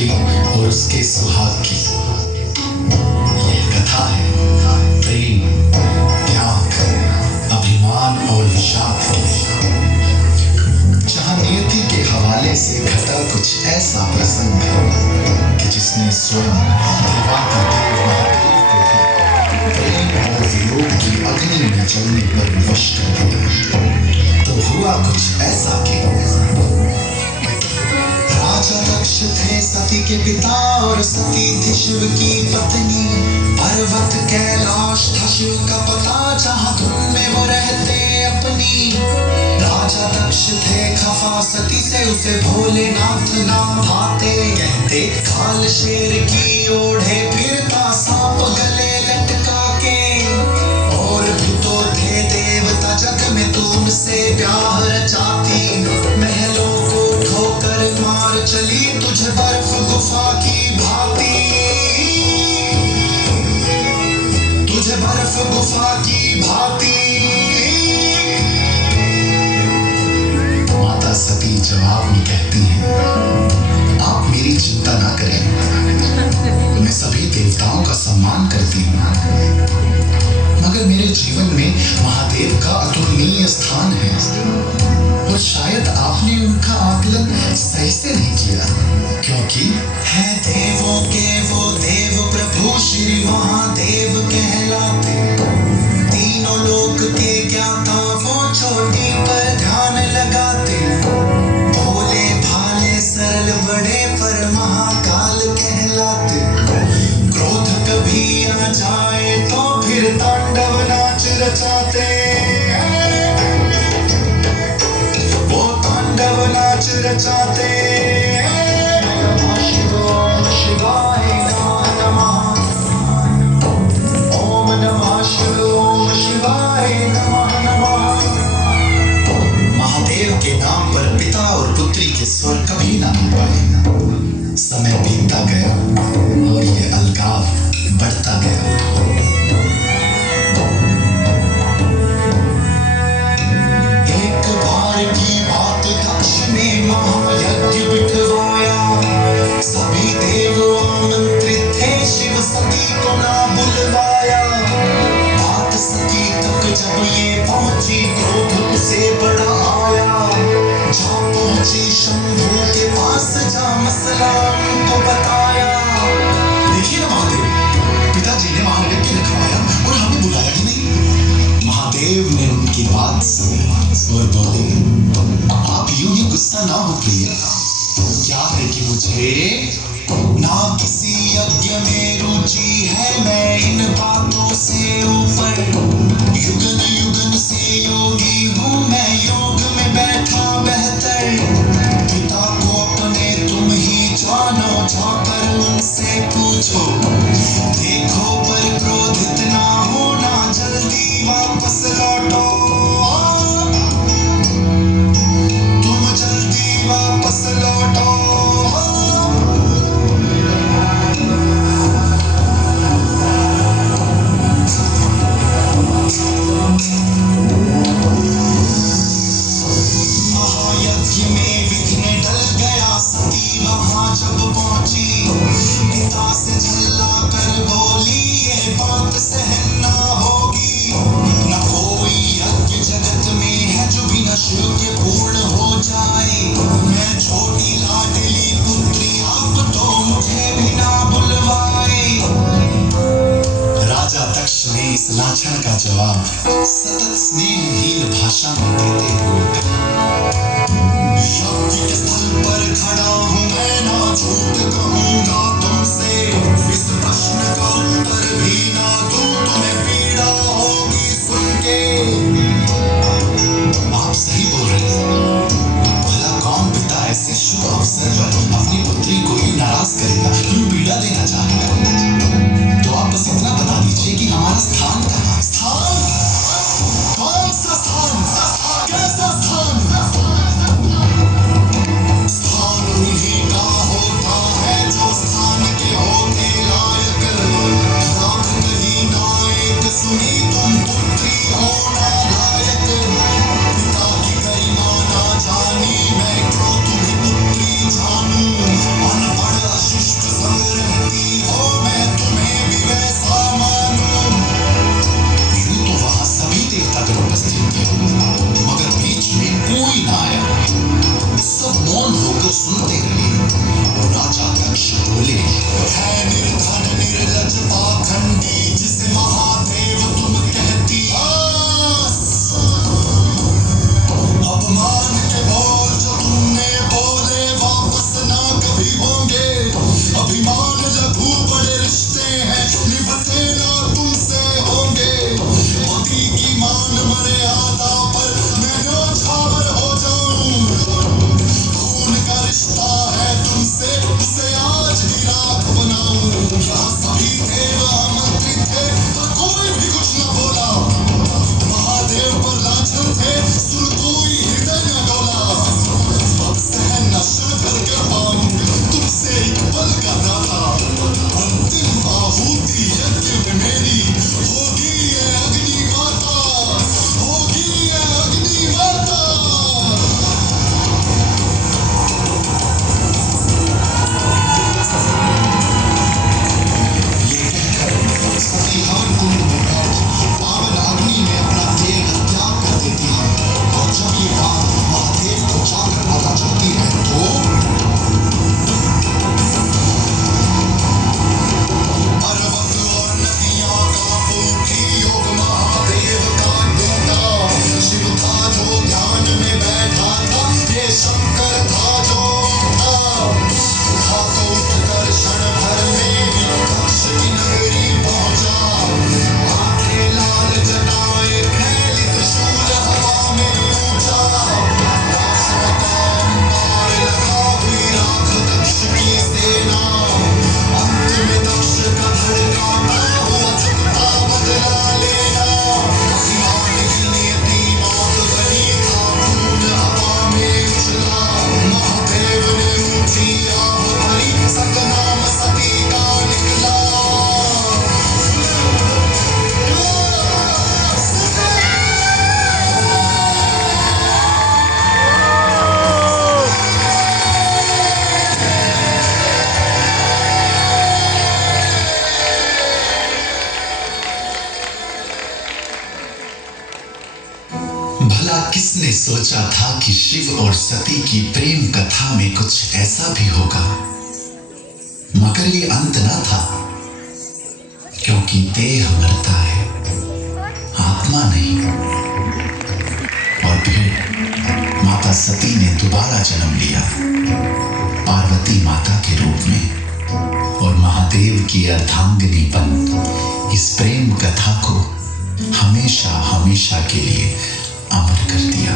पुत्री और उसके सुहाग की ये कथा है प्रेम, त्याग, अभिमान और विषाद की, जहां नियति के हवाले से घटा कुछ ऐसा प्रसंग कि जिसने स्वयं देवाधिदेव महादेव को भी प्रेम और वियोग की अग्नि में जलने पर विवश कर दिया। तो हुआ कुछ ऐसा कि राजा दक्ष थे सती के पिता और सती थी शिव की पत्नी। पर्वत कैलाश था शिव का पता, जहां धुन में वो रहते अपनी। राजा दक्ष थे खफा सती से, उसे भोलेनाथ नाम भाते। कहते खाल शेर की ओढ़े फिरता, सांप गले लटका के। और भी तो थे देवता जग में, तू उनसे ब्याह रचाती। महलों को ठोकर मार चली, तुझे बर्फ गुफा की भांति। तुझे बर्फ गुफा की भांति। माता सती जवाब में कहती हैं, आप मेरी चिंता ना करें, मैं सभी देवताओं का सम्मान करती हूँ, मगर मेरे जीवन में महादेव का अतुलनीय स्थान है और शायद आपने उनका आकलन सही से नहीं किया, क्योंकि है देवों के वो देव प्रभु श्री महादेव कहलाते। तीनों लोक के ज्ञाता वो चोटी पर ध्यान लगाते। भोले भाले सरल बड़े पर महाकाल कहलाते। क्रोध कभी आ जाए तो फिर तांडव नाच रचाते। वो तांडव नाच रचाते। ओम शिवाय नमः। ओम नमः शिवाय। ओम शिवाय नमः। महादेव के नाम पर पिता और पुत्री के स्वर कभी ना मिल पाए। समय बीतता गया और ये अलगाव बढ़ता गया। एक बार की बात, दक्ष ने महायज्ञ बिठवाया। सभी देव आमंत्रित थे, शिव सती को ना बुलवाया। बात सती तक जब ये पहुंची, क्रोध उसे बड़ा आया। जा पहुंची शंभू के पास, जा मसला उनको बताया। देखिए ना महादेव, पिताजी ने महायज्ञ लिखवाया और हमें बुलाया ही नहीं। महादेव ने उनकी बात सुनी और बोले, आप यूं ही गुस्सा ना हो प्रिय। क्या है कि मुझे ना किसी यज्ञ में रुचि है, मैं इन बातों से ऊपर। युगन युगन से योगी हूँ मैं, योग में बैठा बेहतर। पिता को अपने तुम ही जानो, जाकर उनसे पूछो। देखो पर क्रोधित ना होना, जल्दी वापस लौटो। तुम जल्दी वापस लौटो। महायज्ञ में विघ्न टल गया, सती वहां जब पहुंची। पिता से झल्ला कर बोली, ये बात सहन ना होगी। न कोई यज्ञ जगत में है जो बिना शिव के पूर्ण हो जाए। मैं छोटी लाडली पुत्री, आप तो मुझे भी ना बुलवाए। राजा दक्ष ने इस लाछन का जवाब सतत स्नेहहीन भाषा में देते हुए, यज्ञ के स्थल पर खड़ा हूँ मैं, ना झूठ कहूंगा तुमसे। इस प्रश्न का उत्तर भी ना दूं, तुम्हें पीड़ा होगी सुन के। आप सही बोल रहे हैं। भला कौन पिता ऐसे शुभ अवसर पर अपनी पुत्री को ही नाराज करेगा, क्यों पीड़ा देना चाहेगा? तो आप बस इतना बता दीजिए कि हमारा स्थान कहाँ है? स्थान? कौन सा स्थान? कैसा स्थान? मैंने सोचा था कि शिव और सती की प्रेम कथा में कुछ ऐसा भी होगा, मगर ये अंत न था, क्योंकि देह मरता है, आत्मा नहीं। और फिर माता सती ने दोबारा जन्म लिया, पार्वती माता के रूप में, और महादेव की अर्धांगिनी बन इस प्रेम कथा को हमेशा हमेशा के लिए अमर कर दिया।